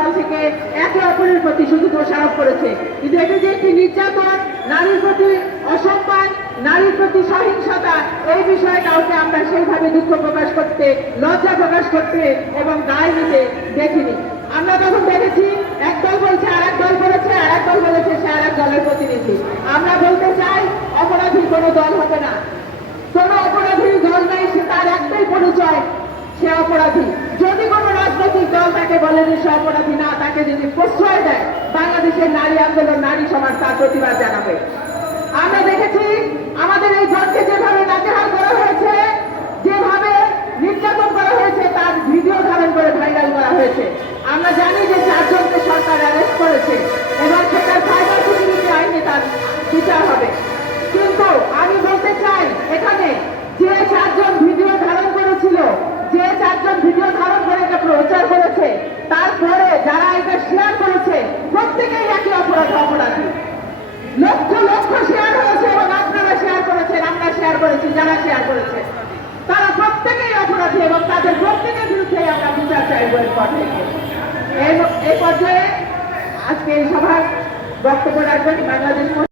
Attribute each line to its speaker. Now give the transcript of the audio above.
Speaker 1: দল থেকে একে অপরের প্রতি শুধু দোষারোপ করেছে। কিন্তু এটা যে একটি নির্যাতন, নারীর প্রতি অসম্মান, নারীর প্রতি সহিংসতা, এই বিষয়ে কাউকে আমরা সেইভাবে দুঃখ প্রকাশ করতে, লজ্জা প্রকাশ করতে এবং গায়ে নিতে দেখিনি। আমরা তখন দেখেছি, এক দল বলছে আর এক দল বলেছে আর এক দল বলেছে, সে আর এক দলের প্রতিনিধি। আমরা বলতে চাই, অপরাধী কোনো দল হবে না। কোনো অপরাধীর দল নাই, সে তার একটাই পরিচয়, সে অপরাধী। যদি কোনো দল তাকে বলেনি সে অপরাধী না, তাকে যদি প্রশ্রয় দেয়, বাংলাদেশের নারী আন্দোলন, নারী সমাজ তার প্রতিবাদ জানাবে। আমরা দেখেছি, আমাদের এই দলকে যেভাবে নাজেহাল করা হয়েছে, যেভাবে নির্যাতন করা হয়েছে, তার ভিডিও ধারণ করে ভাইরাল করা হয়েছে। আমরা জানি যে চারজনকে সরকার অ্যারেস্ট করেছে এবং সেটার সাইবার সিকিউরিটি আইনে তার বিচার হবে। কিন্তু আমি বলতে চাই এখানে যে চারজন ভিডিও ধারণ করেছিল যে চারজন ভিডিও ধারণ করে এটা প্রচার করেছে তারপরে যারা এটা শেয়ার করেছে প্রত্যেকেই একই অপরাধ অপরাধী লক্ষ লক্ষ শেয়ার হয়েছে এবং আপনারা শেয়ার করেছেন আমরা শেয়ার করেছি, যারা শেয়ার করেছে। তারা প্রত্যেকেই অপরাধী এবং তাদের প্রত্যেকের বিরুদ্ধে আমরা বিচার চাইব এই এই পর্যায়ে আজকে এই সভার বক্তব্য রাখবেন বাংলাদেশ